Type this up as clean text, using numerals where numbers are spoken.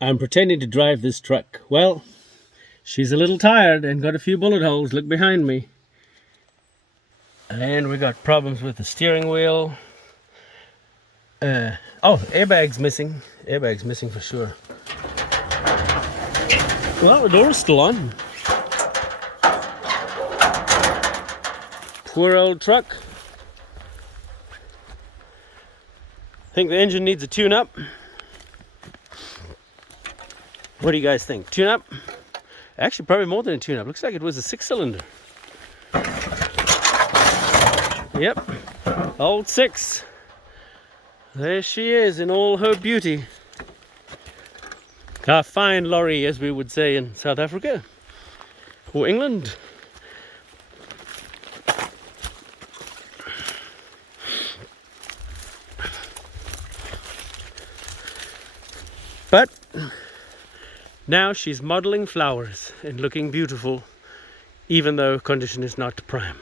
I'm pretending to drive this truck. Well, she's a little tired and got a few bullet holes. Look behind me. And we got problems with the steering wheel. Airbag's missing. Airbag's missing for sure. Well, the door's still on. Poor old truck. I think the engine needs a tune-up. What do you guys think? Tune-up? Actually, probably more than a tune-up. Looks like it was a 6-cylinder. Yep, old 6. There she is in all her beauty. A fine lorry, as we would say in South Africa or England. But now she's modeling flowers and looking beautiful, even though condition is not prime.